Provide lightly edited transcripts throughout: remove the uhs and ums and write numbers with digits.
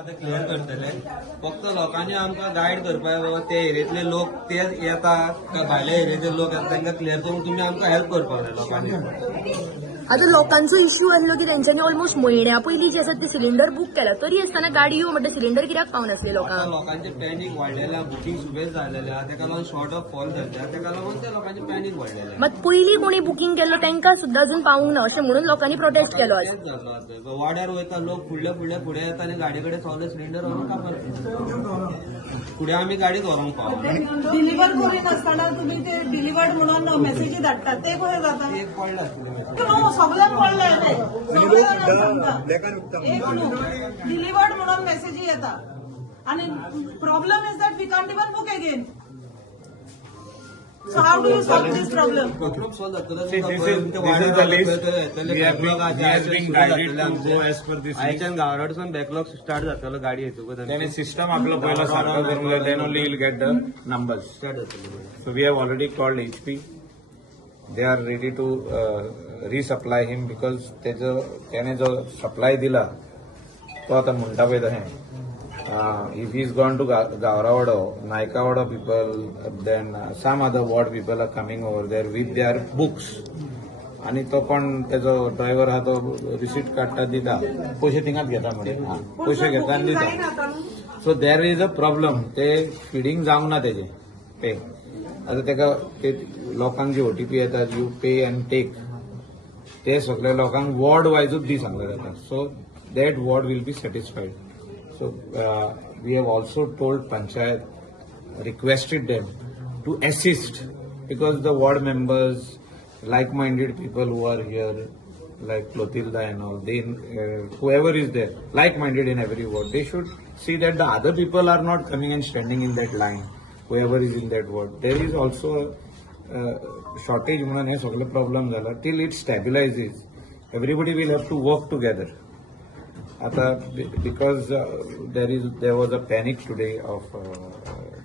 आता क्लिअर करतले फक्त लोकांनी आमकां गायड करपाक बाबा ते एरियेतले लोक ते येतात काय भायल्या एरियेतले लोक येतात तांकां क्लिअर करून तुम्ही आमकां हेल्प करपाक जाय लोकांनी. आता लोकांचो इश्यू आसलो की तेंच्यांनी ऑलमोस्ट म्हयन्या पयलीं जे आसा ते सिलिंडर बूक केला तरी आसतना गाडी येऊ म्हणटा सिलिंडर कित्याक पावनासले आता लोकांक. लोकांचे पॅनिक वाडलेल्या बुकींग सुबेज झालेल्या ताका लागून शॉर्ट ऑफ फॉल जाल्ल्या ताका लागून त्या लोकांचे पॅनिक वाडलेल्या. मात पयलीं कोणी बुकींग केल्लो तांकां सुद्दां अजून पावूंक ना अशें म्हणून लोकांनी प्रोटेस्ट केलो आज. तेच जाल्लो आतां वाड्यार वयता लोक फुडे येता आनी गाडी कडेन सगळे सिलिंडर व्हरून कामार फुडें आमी गाडीच व्हरोंक पावना. डिलिव्हर करीत असताना तुम्ही ते डिलिव्हर्ड म्हणून मेसेजी धाडटात ते खंय जाता एक पडला आसलें सगळ्यांक पडलंय ते डिलिव्हर्ड म्हणून मेसेजी येता आणि problem is that we can't even book again. So how do you solve this problem? Problem solve जातलो. See, this is the list. We have been guided to go as per this list. आयच्यान गावराडसून backlog start जातलो गाडी येतकच त्याने system आपलं पहिलं सारखं करून घ्या, then only you'll get the numbers. Start जातलो. So we have already called HP. They are ready to resupply him because त्याने जो सप्लाय दिला तो आता म्हणटा पळय तशें. If he's gone to Gavrawado, Naikawada people, then some other ward people are coming over there with their books. आणि तो पण त्याचो ड्रायव्हर हा तो रिसीट काढता दिता पैसे थिंगाच घेता म्हणजे पैसे घेता आनी दिता. So there is a problem. ते फिडींग जावंक ना तेजे पे. आता तेका ते लोकांक जे ओटीपी येतात यू पे अँड टेक ते सगळ्या लोकांक वॉर्ड वायजूच दी सांगले जाता. So that ward will be satisfied. So we have also told Panchayat, requested them to assist because the ward members, like-minded people who are here, like Clotilda and all, they whoever is there, like-minded in every ward, they should see that the other people are not coming and standing in that line. Whoever is in that ward, there is also a shortage. म्हणून हे सगळे problem झाला. Till it stabilizes, everybody will have to work together. Ata, because there was a panic today of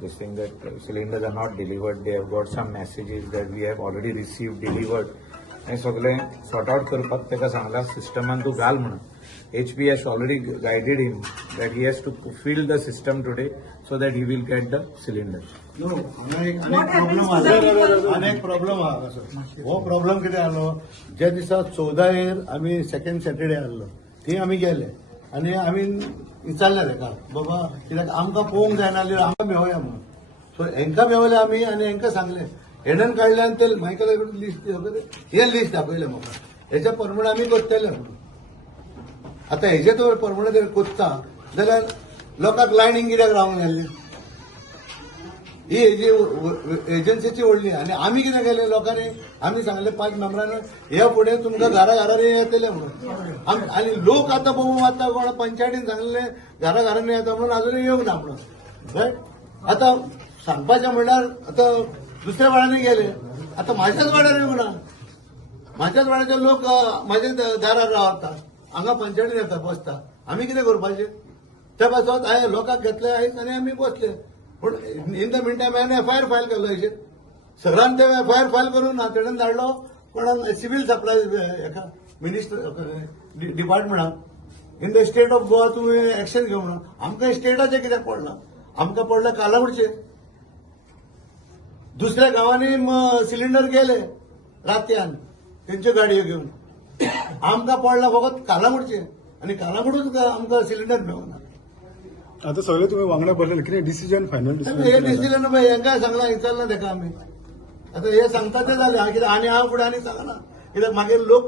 this thing that cylinders are not delivered. They have got some messages that we have already received, delivered. हे सगळे sort out करपाक ताका सांगला सिस्टमान तूं घाल म्हणून. HP has already guided him that he has to fill the system today so that he will get the cylinder. अनेक problem आहा. हो प्रॉब्लेम कितें आलो ज्या दिसा 14 आमी सेकंड सॅटर्डे आसलो थंय आमी गेले आनी आमी विचारलें ताका बाबा कित्याक आमकां पळोवंक जायना जाल्यार आमकां मेळोया म्हणून. सो हांकां मेळले आमी आनी हांकां सांगलें हेडन काडलें आनी ते मायकला लिस्ट हे लिस्ट दाखयलें म्हाका हेच्या प्रमाणे आमी करतले म्हणून. आतां हेजे तो प्रमाणे जर कोत्ता जाल्यार लोकांक लायनींग कित्याक रावंक जाल्ली. ही हेजी एजन्सीची व्हडली आनी आमी कितें केलें लोकांनी आमी सांगलें 5 मेंबरांनी हे फुडें तुमकां घरांनी येतले म्हणून. आनी लोक आतां पळोवंक आतां कोण पंचायतीन सांगलें घरांनी येता म्हणून अजून येवंक ना म्हणून. रायट आतां सांगपाचें म्हणल्यार आतां दुसऱ्या वाड्यानी गेले आतां म्हाज्याच वाड्यार येवंक ना. म्हाज्याच वाड्याचे लोक म्हाज्या दारार रावतात हांगा पंचायतीन येता बसता. आमी कितें करपाचें त्या पासत हांवें लोकांक घेतले आयज आनी आमी बसले. पूण इन द मीन टायम हांवें FIR फायल केलो हेचेर. सगळ्यांनी ते FIR फायल करून हातूंतल्यान धाडलो कोणाक सिव्हील सप्लाय हेका मिनिस्टर डिपार्टमेंटाक in the state of Goa तुमी एक्शन घेवं म्हणून. आमकां स्टेटाचें कित्याक पडना. आमकां पडलें कालावडचें. दुसऱ्या गांवांनी सिलिंडर गेले रातयान तेंच्यो गाडयो घेवन. आमकां पडला फकत कालावडचें आनी कालावडूच आमकां सिलिंडर मेळना. आता सगळे तुम्ही वांगडा बसले कितें डिसिजन फायनल हे डिसिजन हेंकाय सांगला विचारला ताका आमी. आतां हे सांगता ते जालें कित्याक आनी हांव फुडें आनी सांगना कित्याक मागीर लोक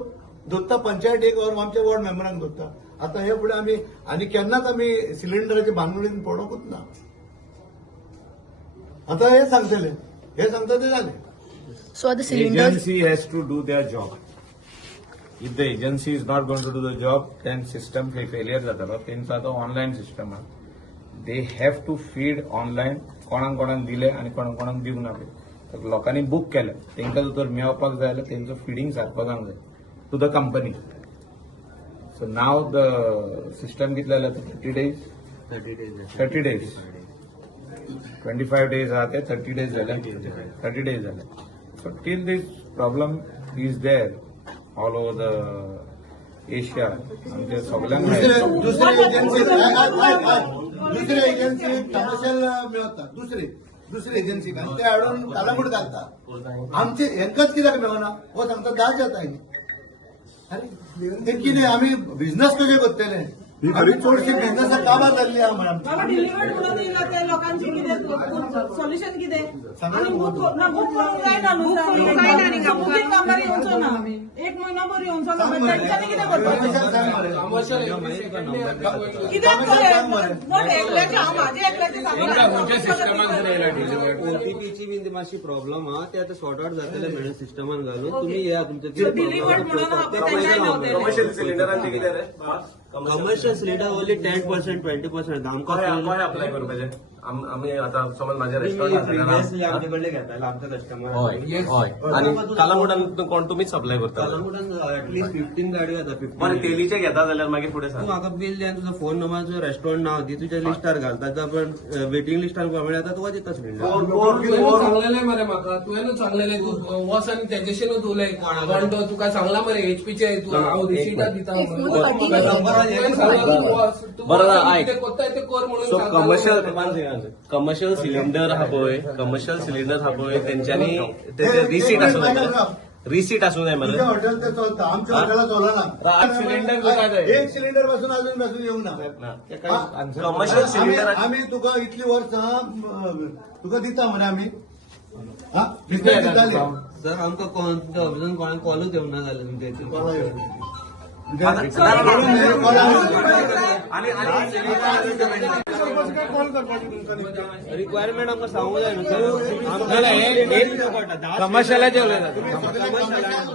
दोत्ता पंचायतीक और आमच्या वॉर्ड मेंबरांक दोत्ता. आतां हे फुडें आमी आनी केन्नाच आमी सिलिंडराचे भानगडीन पडोंकूच ना. आतां हे सांगतले हे सांगता ते जालें. सो आतां cylinder Agency has to do their job. If the agency is not going to do the job, then system failure जातलो. तेंचो आतां ऑनलायन सिस्टम आहा. They have to feed online. कोणाक दिले आनी कोणाक दिवंक ना. तर लोकांनी बुक केले तांकां जर मेळपाक जाय जाल्यार तेंचो फिडींग सारको जावंक जाय to the company. So now the system कितले जाल्यार 30 days 30 days 25 days आहा ते 30 days जाले 30 days जाले. So till this problem is there all over the Asia आमच्या सगळ्यांक दुसरे एजन्सी दुसरे एजन्सी कमर्शियल मेळता दुसरे एजन्सी ते हाडून कालामूट घालता आमचे हेंकाच कित्याक मेळना हो सांगता 10 जाता अरे ते कितें आमी बिझनस कशें करतले आमी चडशी बिझनसाक काबार जाल्ली आहा म्हण बाबा डिलिव्हर्ड म्हणून येयला ते लोकांची कितें सोल्युशन कितें आणि बुक करूंक जायना न्हू बुकींग कामगार येवचो ना 1 म्हयनो भर येवचो ना तेंच्यांनी कितें करपाचें कित्याक नॉट एकल्याचें हांव म्हाजें एकल्याचें सांगता ओटीपीची बी मातशी प्रॉब्लेम हा ते आता सॉर्ट आउट जातले मॅडम सिस्टमान घालून तुम्ही या तुमच्या किती डिलिव्हर्ड म्हणून कमर्शियल सिलिंडरांचे कितें रे कमर्शियल सिलिंडर ओनली 10% 20% आमकां अप्लाय करपाचें आमी आतां समज म्हाज्या प्रिव्हियसली आमचे कडले घेताले आमचे कस्टमर हय आणि कालामुडान कोण तुमीच सप्लाय करता कालामुडान ऍटलीस्ट 15 गाडी जाता 15 बरें तेलीचे घेता जाल्यार मागीर फुडें तू सांग म्हाका बिल द्या तुजो फोन नंबर तुजो रेस्टॉरंट नाव दी तुज्या लिस्टार घाल ताका आपण वेटिंग लिस्टार प्रमाणे आता तुका दिता सिलिंडर तुवें सांगलेलें मरे म्हाका तुवेंच सांगलेलें तूं वच आनी तेजेशेनूच उलय पण तो तुका सांगला मरे एचपीचे तूं हांव रिसिटां दिता बरं ना, ऐक. कोत्ताय ते कर म्हणून सो सांगता. कमर्शियल सिलिंडर हा पळय तेंच्यांनी तेचे रिसीट आसूं जाय रिसीट आसूं जाय मरे तुमच्या हॉटेल ते चलता आमच्या हॉटेला चलना 8 सिलिंडर विकता ते. एक सिलिंडर पासून अजून येऊं ना कमर्शियल सिलिंडर आम्ही तुका इतली वर्सां तुका दिता म्हणे आम्ही हा बिझनेस दिताली सर आमकां कोणाक कॉलूच येवना जालें तुमच्या हितून रिक्वायरमेंट आमकां सांगूंक जाय न्हू सर कमर्शियलाचे उलयता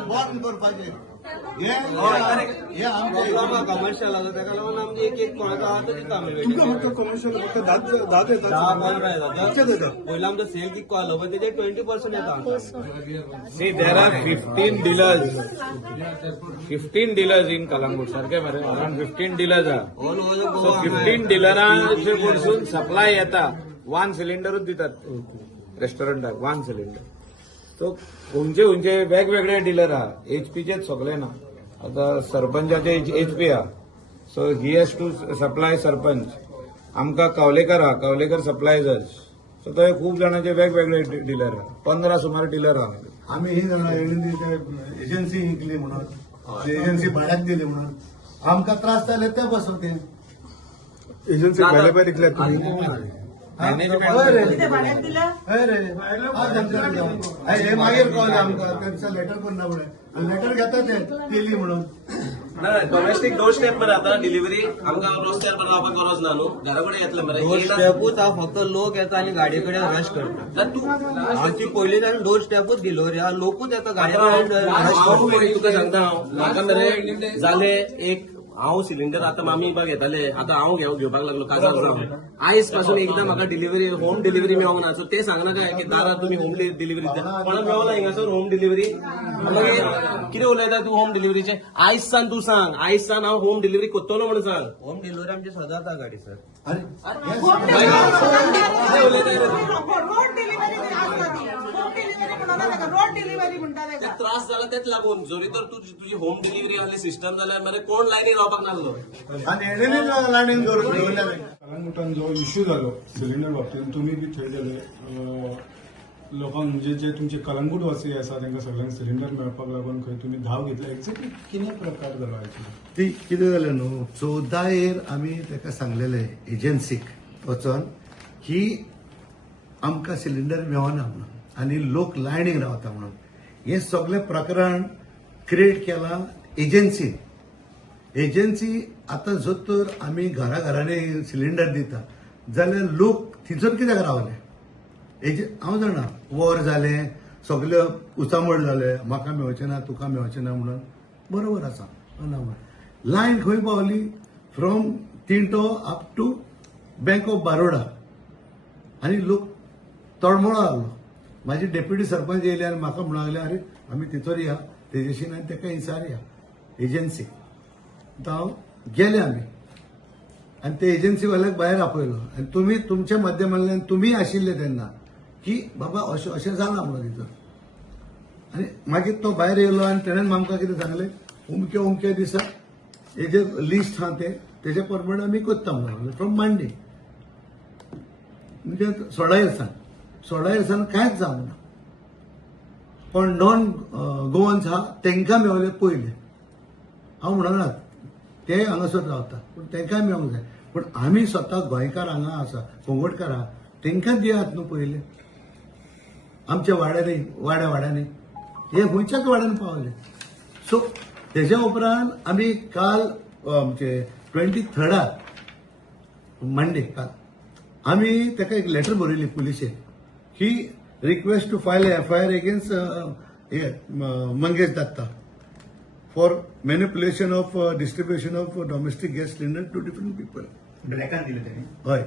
बंद करपाचे हे आमचे कमर्शियल आसा ताका लागून आमचे एक कोणाचो आहा तो दिता आमी वेटिंग फक्त कमर्शियल फक्त 10 येतात 10-15 येता पयलीं आमचो सेल कितको आहलो पळय तेजे 20% येता See, there are 15 dealers. 15 dealers in Kalangut. सारखे मरे around 15 dealers are. All over So 15 dealeranचे कडसून सप्लाय येता 1 सिलिंडरूच दितात रेस्टॉरंटाक 1 सिलिंडर. तो उंचे वेगवेगळे डीलर आहा एचपीचेच सगळे ना. आता सरपंचाचे एचपी आहा. So he has to supply sarpanch. आमकां कावलेकर आहा कावलेकर सप्लायझर्स. सो थंय खूप जाणांचे वेगवेगळे डीलर आहा 15 सुमार डीलर आहा. आम्ही ही जाणा एजन्सी इंकली म्हणून एजन्सी भाड्याक दिली म्हणून आमकां त्रास जाले ते बसवते एजन्सी भायले भायर इकल्यात तुम्ही कितें भाड्याक दिल्या हय रे आज आमकां दिता. हे मागीर कळलें आमकां त्यांचं लेटर करना फुडें लेटर घेता ते केली म्हणून डोमेस्टीक डोर स्टेप मरे आता डिलिव्हरी आमकां रस्त्यार बरें लावपाक गरज ना न्हू घरा कडेन येतले मरे डोर स्टेपूच हा फक्त लोक येता आणि गाडये कडेन रश करता तर तूं आमची पयली जाण डोर स्टेपूच डिलिव्हरी हा लोकूच येता गाडये कडेन रश हांव करता पयलीं तुका सांगता हांव म्हाका मरे जाले एक हांव सिलिंडर आतां मामी इपाक येताले आतां हांव घेवपाक लागलो काजार जावन आयज पासून एकदां म्हाका डिलिव्हरी होम डिलिव्हरी मेळोंक ना सो ते सांगना काय की दारा तुमी होम डिलिव्हरी दिता कोणाक मेळना हिंगासर होम डिलिव्हरी मागीर कितें उलयता तूं होम डिलिव्हरीचे आयज सान तूं सांग आयज सान हांव होम डिलिव्हरी करतलो म्हणून सांग होम डिलिव्हरी आमची सदां जाता गाडी सर अरे रोड डिलिव्हरी होम डिलिव्हरी म्हणून ताका रोड डिलिव्हरी म्हणटा ते ताका त्रास जाला तेच लागून जरी तर तुजी होम डिलिव्हरी आसली सिस्टम जाल्यार मरे कोण लायनी रावपाक नासलो आणि हेणेनच लायनीन दवरून ठेवल्या कलंगुटान जो इश्यू जालो सिलिंडर बाबतींत तुमी बी थंय गेले लोकांक म्हणजे जे तुमचे कलंगूट वासी आसा तांकां सगळ्यांक सिलिंडर मेळपाक लागून खंय तुमी धांव घेतला एक्झॅक्टली कितें प्रकार जालो एक्चुअली ती कितें जालें न्हू 14 आमी ताका सांगलेले एजन्सीक वचोन की आमकां सिलिंडर मेळना म्हणून आनी लोक लायनीक रावता म्हणून हें सगळें प्रकरण क्रिएट केलां एजन्सी आतां जर तर आमी घरांनी सिलिंडर दिता जाल्यार लोक थिंचून कित्याक रावले हांव जाणा वॉर जालें सगळे उचामळ जाले म्हाका मेळचें ना तुका मेळचें ना म्हणून बरोबर आसा लायन खंय पावली from Tinto up to Bank of Baroda आनी लोक तळमळो लागलो म्हाजे डेप्युटी सरपंच येयले आनी म्हाका म्हणूंक लागले अरे आमी तितोर या तेजेशी आनी ताका विचारया एजन्सी हांव गेले आमी आनी ते एजन्सी वाल्याक भायर आपयलो आनी तुमी तुमच्या माध्यमांतल्यान तुमी आशिल्ले तेन्ना की बाबा अशें जालां म्हणून भितर आनी मागीर तो भायर येयलो आनी तेणेन आमकां कितें सांगलें अमके दिसा हे जे लिस्ट आहा तेच्या प्रमाणे आमी कोत्ता म्हणून फ्रॉम मांडे म्हणजे 16 दिवसान कांयच जावंक ना. पण नॉन गोवन्स आहा तेंकां मेवले पयले. हांव म्हणना ते हांगासर रावता पूण तेंकांय मेवंक जाय. पण आमी स्वता गोंयकार हांगा आसा, कोंगटकार आहा, तेंकां दियात न्हू पयले. आमच्या वाड्यांनी हे गोंयच्याच वाड्यान पावले. सो तेच्या उपरांत आमी काल आमचे 23rd मंडे काल आमी ताका एक लेटर बरयली पुलिशेक की request to file FIR against Mangesh Datta for manipulation of distribution of domestic gas cylinder to different people. ब्लॅकान दिले त्यांनी. हय.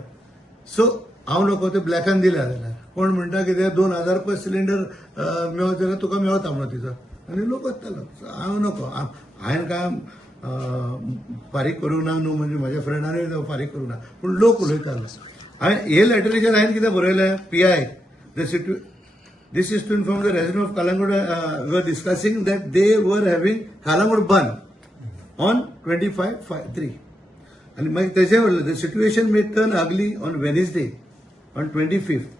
सो हांव नको ते ब्लॅकान दिल्या जाल्यार कोण म्हणटा की ते 2000 रुपये सिलिंडर मेळत जाल्यार तुका मेळता म्हणून तिचो आनी लोक वतलो. हांव नको. हांवें काय फारीक करूंक ना न्हू म्हणजे म्हाज्या फ्रेंडानूय फारीक करूंक ना पूण लोक उलयतालो. हांवें हे लेटरीचेर हांवें कितें बरयलें PI this is to inform the resident of Kalangood were discussing that they were having Kalangood Bandh on 25/3 and मागीर तेचे वयल्यान the situation may turn ugly on Wednesday on 25th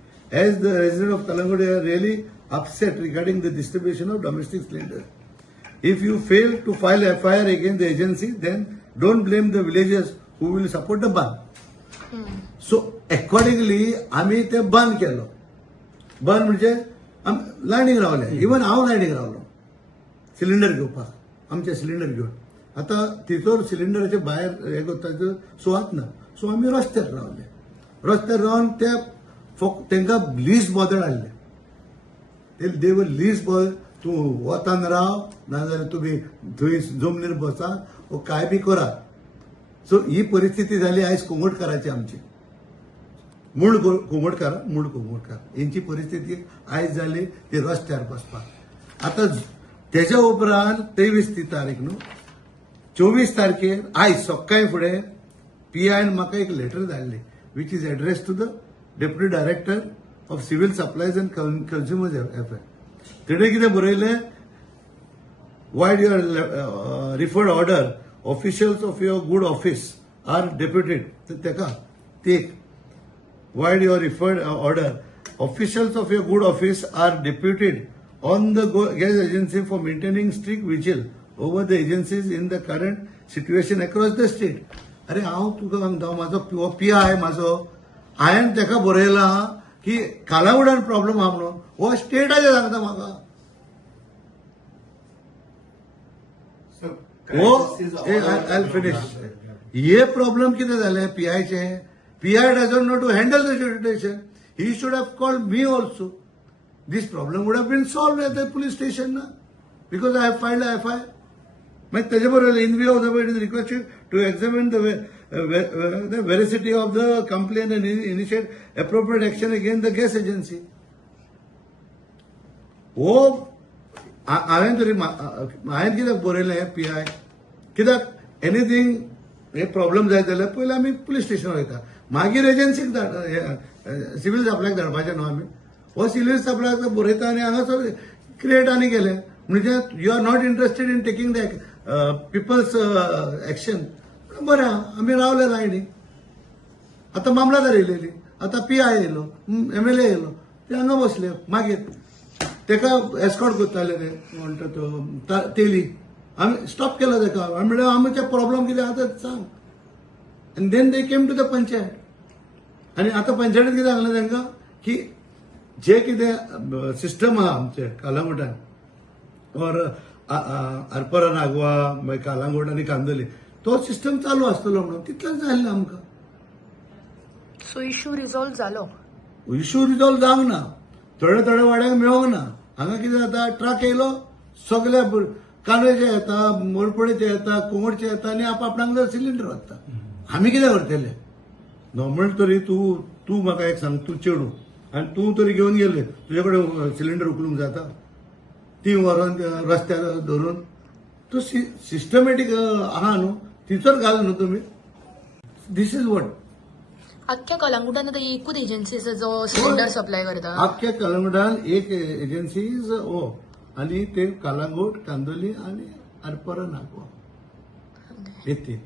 as the residents of Kalangood are really upset regarding the distribution of domestic cylinders. If you fail to file FIR against the agency, then don't blame the villagers who will support the ban. So accordingly, आम्ही ते बंद केलो. बंद म्हणजे लायनीक रावले. Even हांव लायनीक रावलो cylinder घेवपाक, आमचे सिलिंडर घेवन. आता तितोर सिलिंडराचे भायर हे करता सुवात ना. सो आमी रस्त्यार रावले. रस्त्यार रावन ते तेंकां लिस्ट बॉदर हाडले. दे वर लिस्ट बॉदर तूं वतान राव नाजाल्यार तुमी थंय जमनीर बसा वो काय बी करा. सो ही परिस्थिती जाली आयज कोंगटकाराची आमची. मूळ कोंगटकार यांची परिस्थिती आयज जाली ती रस्त्यार बसपाक. आता तेच्या उपरांत 23 तारीख न्हू 24 तारखेर आयज सकाळी फुडें PIन म्हाका एक लेटर धाडली which is address to the deputy director of civil supplies and consumers affair. तेणें कितें बरयलें vide your referred order officials of your good office are deputed. तेका एक while your referred order, officials of your good office are deputed on the gas agency for maintaining strict vigil over the agencies in the current situation across the state. अरे हांव तुका सांगता म्हाजो PI म्हाजो हांवें तेका बरयलां की कालावडान प्रॉब्लेम आहा म्हणून. हो स्टेटाचे सांगता म्हाका. I'll finish. हे प्रॉब्लेम कितें जालें PIचे. PI doesn't know to handle the situation. He should have called me also. This problem would have been solved at the police station now, because I have filed a FIR. But in view of the way it is requested to examine the veracity of the complaint and initiate appropriate action against the gas agency. हांवें कित्याक बरयलें PI कित्याक anything हे problem जाय जाल्यार पयलीं आमी police स्टेशनार वयता मागीर एजन्सीक सिव्हिल सप्लायक धाडपाचें न्हू आमी. हो सिव्हिल सप्लायक बरयता आनी हांगासर क्रिएट आनी केलें म्हणजे you are not interested in taking the people's action. बरें आमी रावले लायनी. आतां मामलादार येयलेली, आतां PI येयलो, MLA येयलो, ते हांगा बसले. मागीर तेका एस्कॉर्ट करताले ते म्हणटा तो तेली. आमी स्टॉप केलो तेका. आमी म्हणलें आमचे प्रॉब्लेम कितें आहा तें सांग. And then they came to the panchayat. आणि आता पंचायतीत कितें सांगलें तांकां की जे कितें सिस्टम आहा आमचे कालांगुटान और आरपरा नागवा मागीर कालांगूट आनी कांदोली तो सिस्टम चालू आसतलो म्हणून तितलेंच जाल्लें आमकां. सो इश्यू रिझॉल्व जालो. इश्यू रिझॉल्व जावंक ना. थोड्या वाड्यांक मेळोंक ना. हांगा कितें जाता ट्रक येयलो सगळे कांदोचे येता मोरपडेचे येता कोंगडचे येता आनी आपणाक जर सिलिंडर वता. आमी कितें करतले. नॉर्मल तरी तूं म्हाका एक सांग तूं चेडूं आनी तूं तरी घेवन गेले तुजे कडेन सिलिंडर उखलूंक जाता. ती व्हरोन रस्त्यार धरून तूं सिस्टमॅटीक आहा न्हू तिचोच घाल न्हू तुमी. This is what. अख्ख्या कलंगुटान आतां एकूच एजन्सी आसा जो सिलिंडर सप्लाय करता. अख्ख्या कलंगुटान एक एजन्सी आनी ते कालांगूट कांदोली आनी आरपरा नागवा. येतली.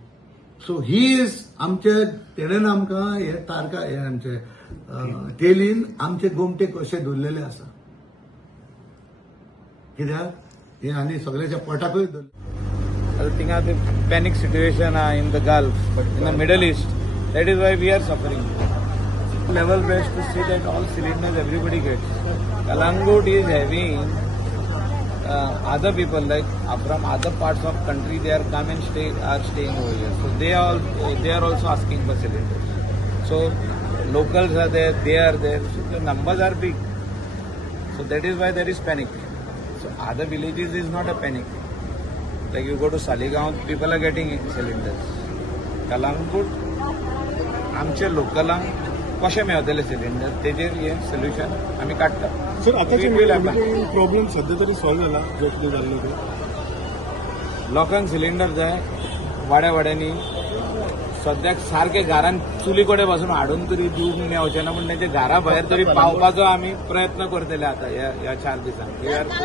सो ही इज आमचे तेणेन आमकां हे तारका हे आमचे तेलीन आमचे गोमटे कशे दवरलेले आसा. कित्याक हे आनी सगळ्याच्या पोटाकूय दवरले. I think the panic situation in the Gulf, but in the Middle East, that is why we are suffering. Level best to see that all cylinders everybody gets. Kalangut is having other people like from other parts of country, they are come and are staying over here. So they are also asking for cylinders. So locals are there, they are there. So the numbers are big. So that is why there is panic. So other villages is not a panic. Like you go to Saligaon, people are getting cylinders. Kalangut, आमचे लोकलांक कशे मेळटले cylinder तेजेर हे solution आमी काडटा. Sir आतांचे We will apply. Problem सध्या तरी सॉल्व जाला जो कितें जाल्लो ते. लोकांक सिलिंडर जाय वाड्या वाड्यांनी सद्याक सारखे घरान चुली कडेन पासून हाडून तरी दिवंक मेळचें ना, पूण तेंच्या घरा भायर तरी पावपाचो आमी प्रयत्न करतले आतां ह्या 4 दिसांनी.